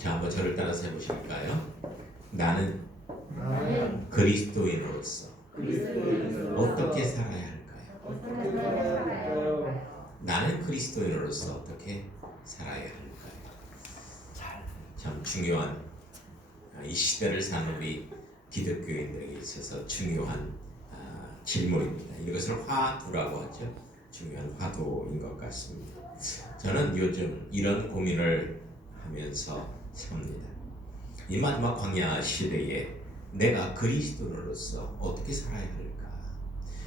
자, 한번 저를 따라서 해보실까요? 나는 나는 그리스도인으로서 그리스도인으로서 어떻게 살아야 할까요? 어떻게 살아야 할까요? 나는 그리스도인으로서 어떻게 살아야 할까요? 참 중요한 이 시대를 사는 우리 기독교인들에게 있어서 중요한 질문입니다. 이것을 화두라고 하죠. 중요한 화두인 것 같습니다. 저는 요즘 이런 고민을 하면서 삽니다. 이 마지막 광야 시대에 내가 그리스도인으로서 어떻게 살아야 할까?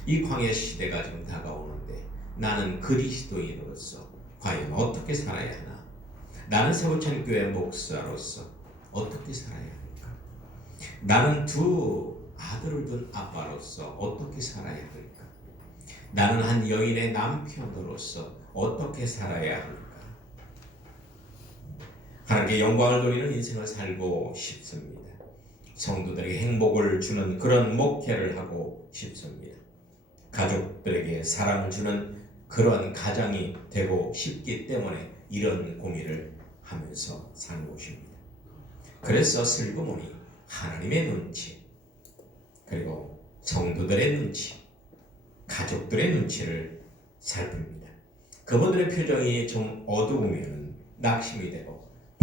이 광야 시대가 지금 다가오는데 나는 그리스도인으로서 과연 어떻게 살아야 하나? 나는 세우천교회 목사로서 어떻게 살아야 할까? 나는 두 아들을 둔 아빠로서 어떻게 살아야 할까? 나는 한 여인의 남편으로서 어떻게 살아야 할까? 하나님께 영광을 돌리는 인생을 살고 싶습니다. 성도들에게 행복을 주는 그런 목회를 하고 싶습니다. 가족들에게 사랑을 주는 그런 가장이 되고 싶기 때문에 이런 고민을 하면서 사는 것입니다. 그래서 슬그머니 하나님의 눈치, 그리고 성도들의 눈치, 가족들의 눈치를 살핍니다. 그분들의 표정이 좀 어두우면 낙심이 되고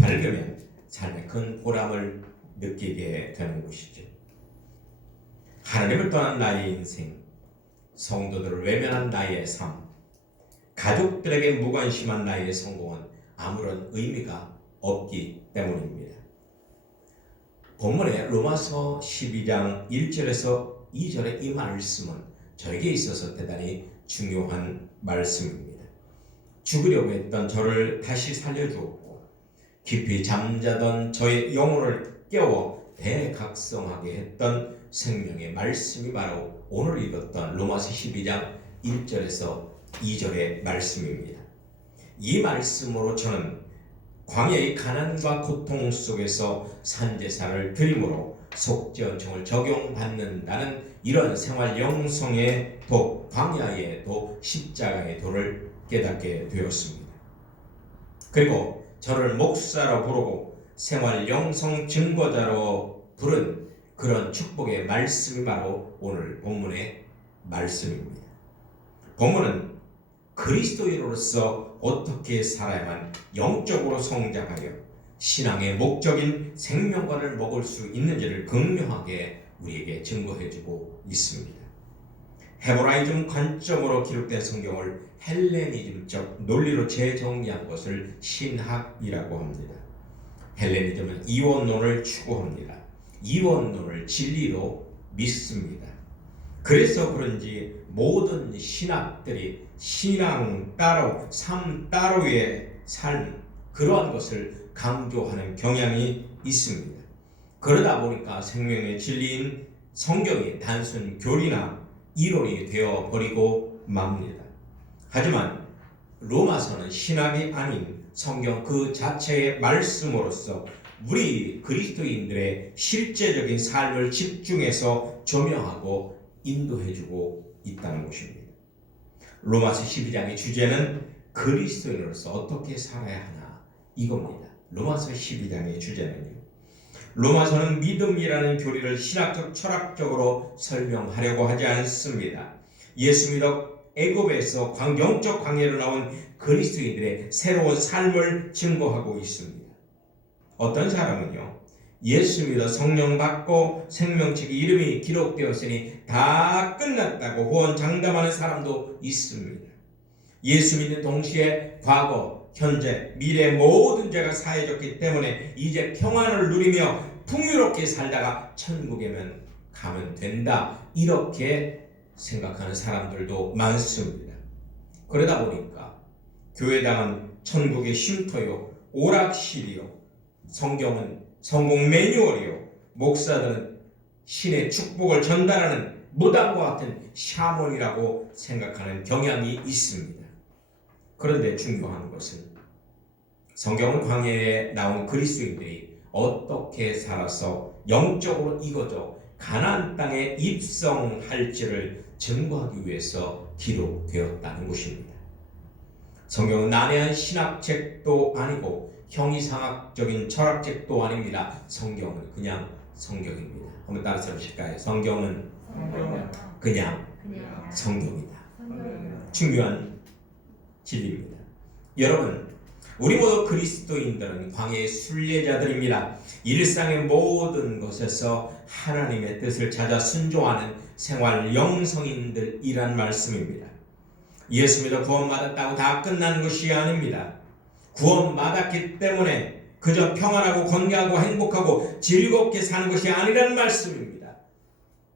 밝으면 삶의 큰 보람을 느끼게 되는 것이죠. 하나님을 떠난 나의 인생, 성도들을 외면한 나의 삶, 가족들에게 무관심한 나의 성공은 아무런 의미가 없기 때문입니다. 본문의 로마서 12장 1절에서 2절의 이 말씀은 저에게 있어서 대단히 중요한 말씀입니다. 죽으려고 했던 저를 다시 살려주었고 깊이 잠자던 저의 영혼을 깨워 대각성하게 했던 생명의 말씀이 바로 오늘 읽었던 로마서 12장 1절에서 2절의 말씀입니다. 이 말씀으로 저는 광야의 가난과 고통 속에서 산제사를 드림으로 속죄언청을 적용받는다는 이런 생활 영성의 도, 광야의 도, 십자가의 도를 깨닫게 되었습니다. 그리고 저를 목사로 부르고 생활 영성 증거자로 부른 그런 축복의 말씀이 바로 오늘 본문의 말씀입니다. 본문은 그리스도인으로서 어떻게 살아야만 영적으로 성장하여 신앙의 목적인 생명관을 먹을 수 있는지를 극명하게 우리에게 증거해주고 있습니다. 헤브라이즘 관점으로 기록된 성경을 헬레니즘적 논리로 재정리한 것을 신학이라고 합니다. 헬레니즘은 이원론을 추구합니다. 이원론을 진리로 믿습니다. 그래서 그런지 모든 신학들이 신앙 따로, 삶 따로의 삶, 그러한 것을 강조하는 경향이 있습니다. 그러다 보니까 생명의 진리인 성경이 단순 교리나 이론이 되어버리고 맙니다. 하지만 로마서는 신학이 아닌 성경 그 자체의 말씀으로서 우리 그리스도인들의 실제적인 삶을 집중해서 조명하고 인도해주고 있다는 것입니다. 로마서 12장의 주제는 그리스도인으로서 어떻게 살아야 하나 이겁니다. 로마서 12장의 주제는요. 로마서는 믿음이라는 교리를 신학적 철학적으로 설명하려고 하지 않습니다. 예수 믿어 애굽에서 영적 광야로 나온 그리스도인들의 새로운 삶을 증거하고 있습니다. 어떤 사람은요, 예수 믿어 성령 받고 생명책에 이름이 기록되었으니 다 끝났다고 호언장담하는 사람도 있습니다. 예수 믿는 동시에 과거, 현재, 미래 모든 죄가 사해졌기 때문에 이제 평안을 누리며 풍요롭게 살다가 천국에만 가면 된다, 이렇게 생각하는 사람들도 많습니다. 그러다 보니까 교회당은 천국의 쉼터요, 오락실이요, 성경은 성공 매뉴얼이요, 목사들은 신의 축복을 전달하는 무당과 같은 샤먼이라고 생각하는 경향이 있습니다. 그런데 중요한 것은 성경은 광야에 나온 그리스도인들이 어떻게 살아서 영적으로 익어져 가나안 땅에 입성할지를 증거하기 위해서 기록되었다는 것입니다. 성경은 난해한 신학책도 아니고 형이상학적인 철학책도 아닙니다. 성경은 그냥 성경입니다. 한번 따라서 보실까요? 성경은 그냥 성경이다. 중요한 진리입니다. 여러분, 우리 모두 그리스도인들은 광야의 순례자들입니다. 일상의 모든 것에서 하나님의 뜻을 찾아 순종하는 생활 영성인들이란 말씀입니다. 예수 믿어 구원받았다고 다 끝난 것이 아닙니다. 구원받았기 때문에 그저 평안하고 건강하고 행복하고 즐겁게 사는 것이 아니라는 말씀입니다.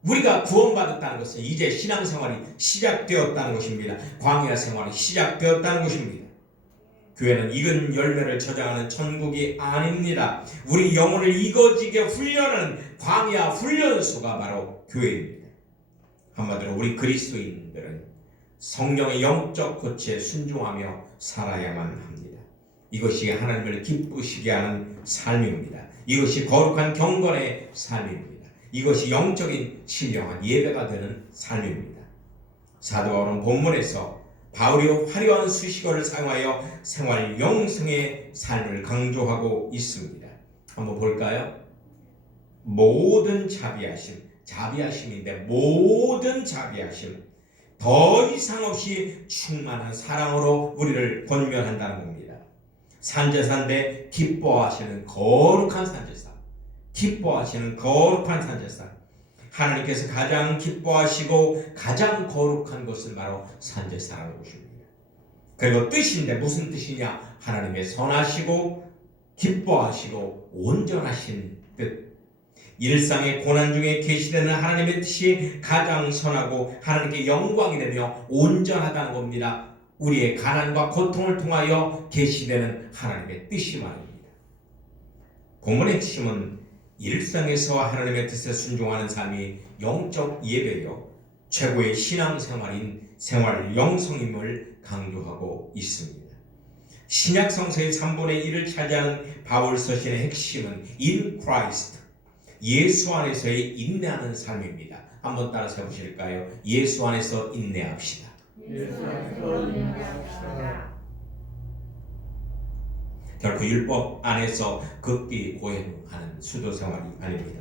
우리가 구원받았다는 것은 이제 신앙생활이 시작되었다는 것입니다. 광야 생활이 시작되었다는 것입니다. 교회는 익은 열매를 저장하는 천국이 아닙니다. 우리 영혼을 이거지게 훈련하는 광야 훈련소가 바로 교회입니다. 한마디로 우리 그리스도인들은 성령의 영적 고치에 순종하며 살아야만 합니다. 이것이 하나님을 기쁘시게 하는 삶입니다. 이것이 거룩한 경건의 삶입니다. 이것이 영적인 신령한 예배가 되는 삶입니다. 사도 바울은 본문에서 바울이 화려한 수식어를 사용하여 생활 영성의 삶을 강조하고 있습니다. 한번 볼까요? 모든 자비하심인데 모든 자비하심, 더 이상 없이 충만한 사랑으로 우리를 권면한다는 겁니다. 산제사인데 기뻐하시는 거룩한 산제사, 기뻐하시는 거룩한 산제사. 하나님께서 가장 기뻐하시고 가장 거룩한 것은 바로 산제사라는 것입니다. 그리고 뜻인데 무슨 뜻이냐? 하나님의 선하시고 기뻐하시고 온전하신 뜻. 일상의 고난 중에 계시되는 하나님의 뜻이 가장 선하고 하나님께 영광이 되며 온전하다는 겁니다. 우리의 가난과 고통을 통하여 계시되는 하나님의 뜻이 말입니다. 본문의 핵심은 일상에서 하나님의 뜻에 순종하는 삶이 영적 예배요 최고의 신앙생활인 생활 영성임을 강조하고 있습니다. 신약 성서의 3분의 1을 차지하는 바울 서신의 핵심은 in Christ, 예수 안에서의 인내하는 삶입니다. 한번 따라서 해보실까요? 예수 안에서 인내합시다. 결코 율법 안에서 극비 고행하는 수도 생활이 아닙니다.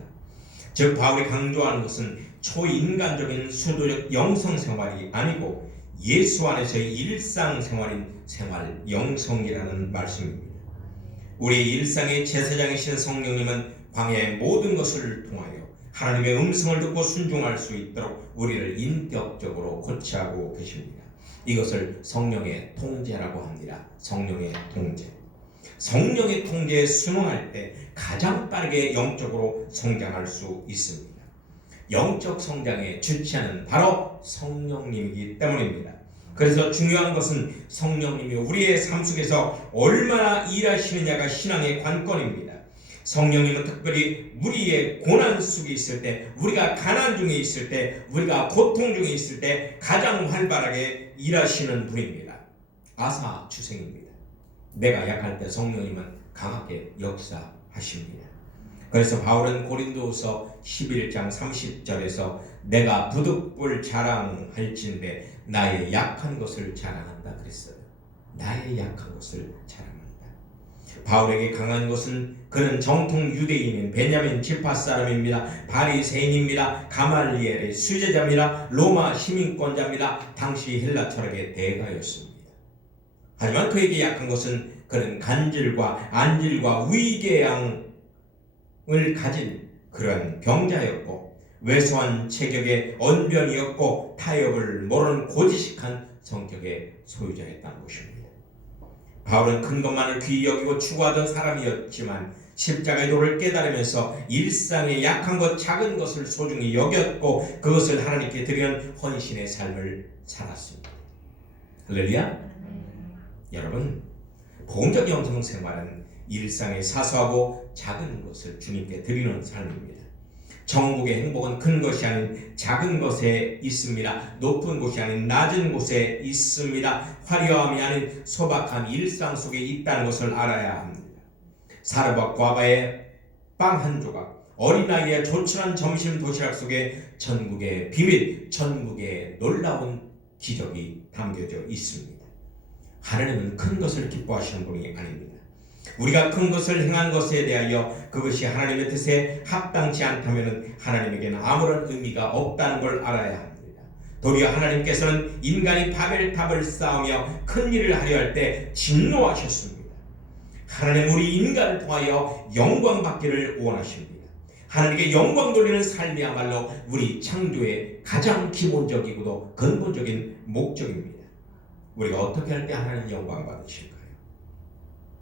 즉 바울이 강조하는 것은 초인간적인 수도적 영성 생활이 아니고 예수 안에서의 일상 생활인 생활 영성이라는 말씀입니다. 우리의 일상의 제사장이신 성령님은 광야의 모든 것을 통하여 하나님의 음성을 듣고 순종할 수 있도록 우리를 인격적으로 고치하고 계십니다. 이것을 성령의 통제라고 합니다. 성령의 통제. 성령의 통제에 순응할 때 가장 빠르게 영적으로 성장할 수 있습니다. 영적 성장의 주체는 바로 성령님이기 때문입니다. 그래서 중요한 것은 성령님이 우리의 삶 속에서 얼마나 일하시느냐가 신앙의 관건입니다. 성령님은 특별히 우리의 고난 속에 있을 때, 우리가 가난 중에 있을 때, 우리가 고통 중에 있을 때 가장 활발하게 일하시는 분입니다. 아사 주생입니다. 내가 약할 때 성령님은 강하게 역사하십니다. 그래서 바울은 고린도후서 11장 30절에서 내가 부득불 자랑할진대 나의 약한 것을 자랑한다 그랬어요. 나의 약한 것을 자랑한다. 바울에게 강한 것은 그는 정통 유대인인 베냐민 지파 사람입니다. 바리새인입니다. 가말리엘의 수제자입니다. 로마 시민권자입니다. 당시 헬라 철학의 대가였습니다. 하지만 그에게 약한 것은 그는 간질과 안질과 위궤양을 가진 그런 병자였고 왜소한 체격의 언변이었고 타협을 모르는 고지식한 성격의 소유자였다는 것입니다. 바울은 큰 것만을 귀히 여기고 추구하던 사람이었지만 십자가의 도를 깨달으면서 일상의 약한 것, 작은 것을 소중히 여겼고 그것을 하나님께 드리는 헌신의 삶을 살았습니다. 할렐루야. 여러분, 복음적 영성 생활은 일상의 사소하고 작은 것을 주님께 드리는 삶입니다. 천국의 행복은 큰 것이 아닌 작은 것에 있습니다. 높은 곳이 아닌 낮은 곳에 있습니다. 화려함이 아닌 소박한 일상 속에 있다는 것을 알아야 합니다. 사르밧 과바의 빵 한 조각, 어린아이의 조촐한 점심 도시락 속에 천국의 비밀, 천국의 놀라운 기적이 담겨져 있습니다. 하나님은 큰 것을 기뻐하시는 분이 아닙니다. 우리가 큰 것을 행한 것에 대하여 그것이 하나님의 뜻에 합당치 않다면 하나님에게는 아무런 의미가 없다는 걸 알아야 합니다. 도리어 하나님께서는 인간이 바벨탑을 쌓으며 큰 일을 하려 할 때 진노하셨습니다. 하나님 우리 인간을 통하여 영광 받기를 원하십니다. 하나님께 영광 돌리는 삶이야말로 우리 창조의 가장 기본적이고도 근본적인 목적입니다. 우리가 어떻게 할 때 하나님 영광 받으실까요?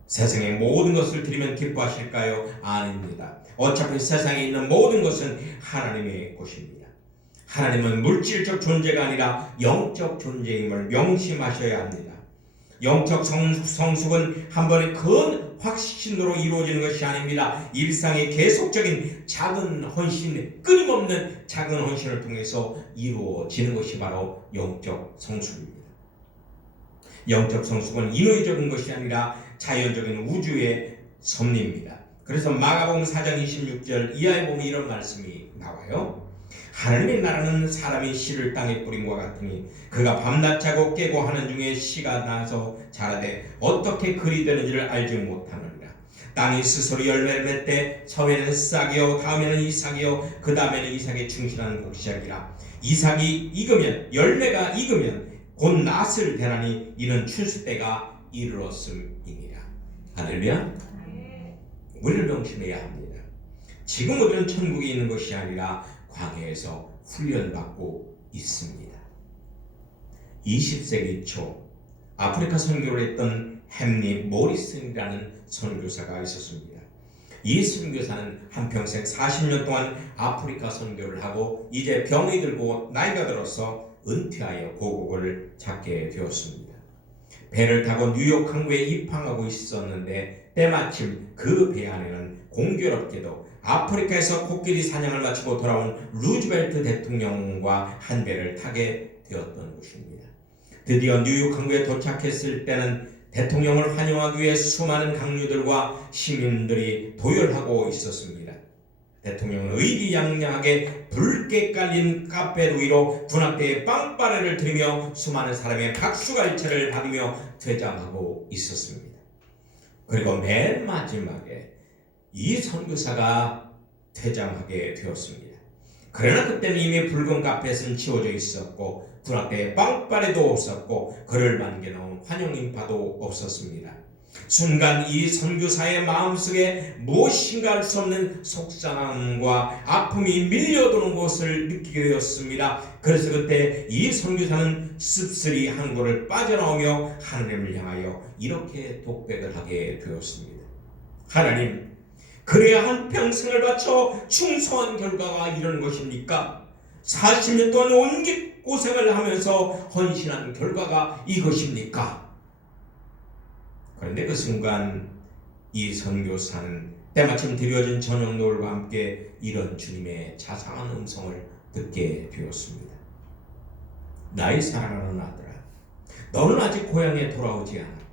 세상의 모든 것을 드리면 기뻐하실까요? 아닙니다. 어차피 세상에 있는 모든 것은 하나님의 것입니다. 하나님은 물질적 존재가 아니라 영적 존재임을 명심하셔야 합니다. 영적 성숙은 한 번의 큰 확신으로 이루어지는 것이 아닙니다. 일상의 계속적인 작은 헌신, 끊임없는 작은 헌신을 통해서 이루어지는 것이 바로 영적 성숙입니다. 영적 성숙은 인위적인 것이 아니라 자연적인 우주의 섭리입니다. 그래서 마가복음 4장 26절 이하에 보면 이런 말씀이 나와요. 하나님의 나라는 사람이 씨를 땅에 뿌린 것 같으니 그가 밤낮 자고 깨고 하는 중에 씨가 나서 자라되 어떻게 글이 되는지를 알지 못하느니라. 땅이 스스로 열매를 맺되 처음에는 싹이요 다음에는 이삭이요 그 다음에는 이삭의 충실한 곡식이라. 이삭이 익으면 열매가 익으면 곧 낫을 대나니 이는 추수 때가 이르렀음이니라. 할렐루야. 우리를 명심해야 합니다. 지금 우리는 천국에 있는 것이 아니라 광야에서 훈련받고 있습니다. 20세기 초 아프리카 선교를 했던 헨리 모리슨이라는 선교사가 있었습니다. 이 선교사는 한평생 40년 동안 아프리카 선교를 하고 이제 병이 들고 나이가 들어서 은퇴하여 고국을 찾게 되었습니다. 배를 타고 뉴욕 항구에 입항하고 있었는데 때마침 그 배 안에는 공교롭게도 아프리카에서 코끼리 사냥을 마치고 돌아온 루즈벨트 대통령과 한 배를 타게 되었던 것입니다. 드디어 뉴욕 항구에 도착했을 때는 대통령을 환영하기 위해 수많은 강류들과 시민들이 도열하고 있었습니다. 대통령은 의기양양하게 붉게 깔린 카페 위로 군함대의 빵빠레를 들이며 수많은 사람의 박수갈채를 받으며 퇴장하고 있었습니다. 그리고 맨 마지막에 이 선교사가 퇴장하게 되었습니다. 그러나 그때는 이미 붉은 카펫은 치워져 있었고 군함대에 빵빠레도 없었고 그를 반겨놓은 환영인파도 없었습니다. 순간 이 선교사의 마음속에 무엇인가 알 수 없는 속상함과 아픔이 밀려드는 것을 느끼게 되었습니다. 그래서 그때 이 선교사는 씁쓸히 항구를 빠져나오며 하나님을 향하여 이렇게 독백을 하게 되었습니다. 하나님, 그래야 한평생을 바쳐 충성한 결과가 이런 것입니까? 40년 동안 온갖 고생을 하면서 헌신한 결과가 이것입니까? 그런데 그 순간 이 선교사는 때마침 드려진 저녁 노을과 함께 이런 주님의 자상한 음성을 듣게 되었습니다. 나의 사랑하는 아들아, 너는 아직 고향에 돌아오지 않았다.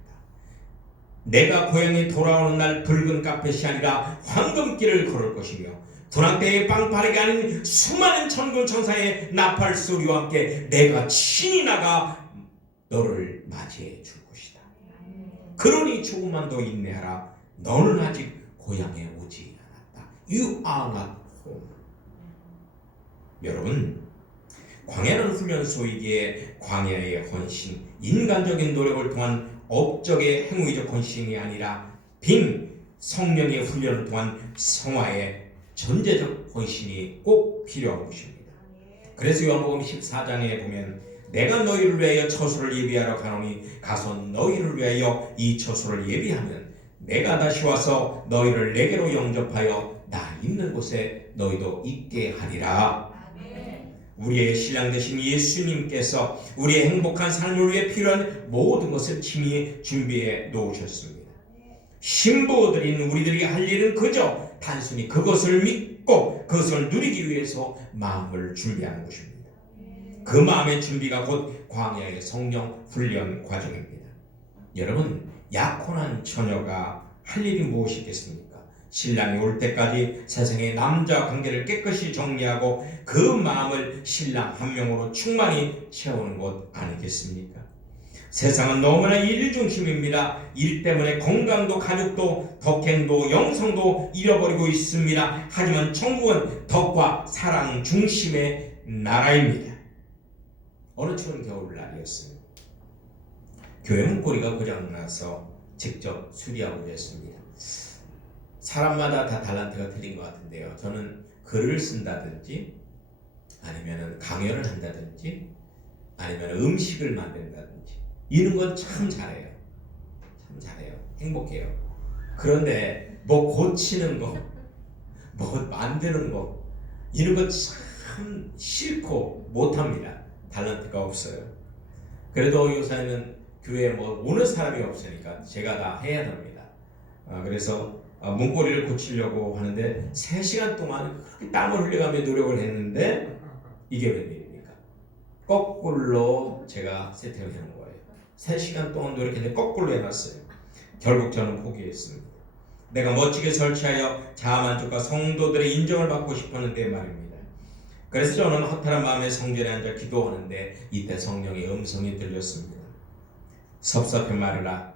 내가 고향에 돌아오는 날 붉은 카펫이 아니라 황금길을 걸을 것이며 군함대의 빵빠레가 아닌 수많은 천군 천사의 나팔 소리와 함께 내가 친히 나가 너를 맞이해 줄 것이다. 그러니 조금만 더 인내하라. 너는 아직 고향에 오지 않았다. You are not home. 여러분, 광야는 훈련소이기에 광야의 헌신, 인간적인 노력을 통한 업적의 행위적 헌신이 아니라 빈 성령의 훈련을 통한 성화의 전제적 헌신이 꼭 필요한 것입니다. 그래서 요한복음 14장에 보면 내가 너희를 위하여 처소를 예비하러 가노니 가서 너희를 위하여 이 처소를 예비하면 내가 다시 와서 너희를 내게로 영접하여 나 있는 곳에 너희도 있게 하리라. 우리의 신랑 되신 예수님께서 우리의 행복한 삶을 위해 필요한 모든 것을 친히 준비해 놓으셨습니다. 신부들인 우리들이 할 일은 그저 단순히 그것을 믿고 그것을 누리기 위해서 마음을 준비하는 것입니다. 그 마음의 준비가 곧 광야의 성령 훈련 과정입니다. 여러분, 약혼한 처녀가 할 일이 무엇이겠습니까? 신랑이 올 때까지 세상의 남자 관계를 깨끗이 정리하고 그 마음을 신랑 한 명으로 충만히 채우는 것 아니겠습니까? 세상은 너무나 일 중심입니다. 일 때문에 건강도 가족도 덕행도 영성도 잃어버리고 있습니다. 하지만 천국은 덕과 사랑 중심의 나라입니다. 어느 추운 겨울날이었어요. 교회 문고리가 고장나서 직접 수리하고 했습니다. 사람마다 다 달란트가 틀린 것 같은데요. 저는 글을 쓴다든지 아니면 강연을 한다든지 아니면 음식을 만든다든지 이런 건 참 잘해요. 참 잘해요. 행복해요. 그런데 뭐 고치는 거, 뭐 만드는 거 이런 거 참 싫고 못합니다. 달란트가 없어요. 그래도 요새는 교회에 뭐 오는 사람이 없으니까 제가 다 해야 됩니다. 그래서 문고리를 고치려고 하는데 3시간 동안 그렇게 땀을 흘려가며 노력을 했는데 이게 웬일입니까? 거꾸로 제가 세팅을 해놓은 거예요. 3시간 동안 노력했는데 거꾸로 해놨어요. 결국 저는 포기했습니다. 내가 멋지게 설치하여 자아만족과 성도들의 인정을 받고 싶었는데 말입니다. 그래서 저는 허탈한 마음에 성전에 앉아 기도하는데 이때 성령의 음성이 들렸습니다. 섭섭해 말하라.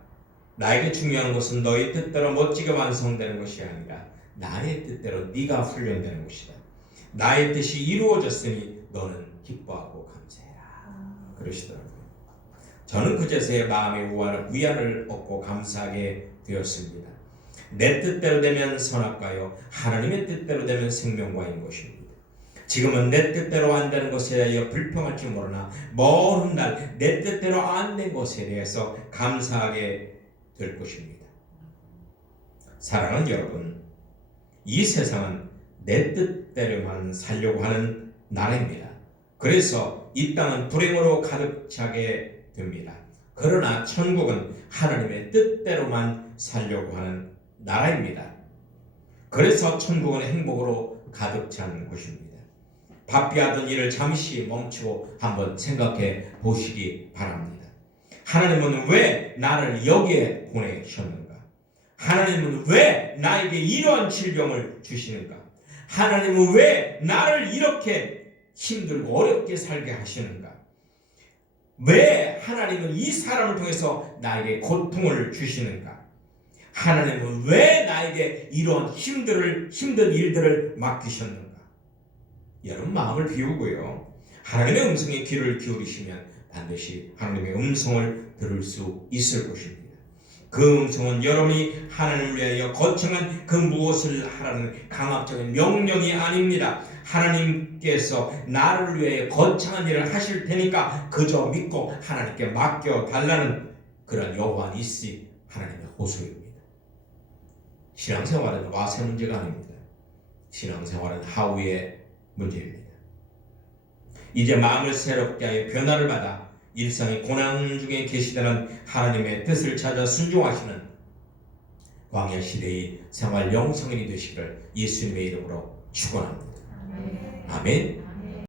나에게 중요한 것은 너의 뜻대로 멋지게 완성되는 것이 아니라 나의 뜻대로 네가 훈련되는 것이다. 나의 뜻이 이루어졌으니 너는 기뻐하고 감사해라. 그러시더라고요. 저는 그제서야 마음의 위안을 얻고 감사하게 되었습니다. 내 뜻대로 되면 선악과요 하나님의 뜻대로 되면 생명과인 것입니다. 지금은 내 뜻대로 안 되는 것에 대하여 불평할지 모르나 먼 훗날 내 뜻대로 안 된 것에 대해서 감사하게 될 것입니다. 사랑하는 여러분, 이 세상은 내 뜻대로만 살려고 하는 나라입니다. 그래서 이 땅은 불행으로 가득 차게 됩니다. 그러나 천국은 하나님의 뜻대로만 살려고 하는 나라입니다. 그래서 천국은 행복으로 가득 찬 곳입니다. 바삐 하던 일을 잠시 멈추고 한번 생각해 보시기 바랍니다. 하나님은 왜 나를 여기에 보내셨는가? 하나님은 왜 나에게 이러한 질병을 주시는가? 하나님은 왜 나를 이렇게 힘들고 어렵게 살게 하시는가? 왜 하나님은 이 사람을 통해서 나에게 고통을 주시는가? 하나님은 왜 나에게 이런 힘든 일들을 맡기셨는가? 여러분 마음을 비우고요. 하나님의 음성에 귀를 기울이시면 반드시 하나님의 음성을 들을 수 있을 것입니다. 그 음성은 여러분이 하나님을 위하여 거창한 그 무엇을 하라는 강압적인 명령이 아닙니다. 하나님께서 나를 위하여 거창한 일을 하실 테니까 그저 믿고 하나님께 맡겨달라는 그런 여호와 니시 하나님의 호소입니다. 신앙생활은 와세 문제가 아닙니다. 신앙생활은 하우의 문제입니다. 이제 마음을 새롭게 하여 변화를 받아 일상의 고난 중에 계시다는 하나님의 뜻을 찾아 순종하시는 광야 시대의 생활 영성인이 되시기를 예수님의 이름으로 축원합니다. 아멘.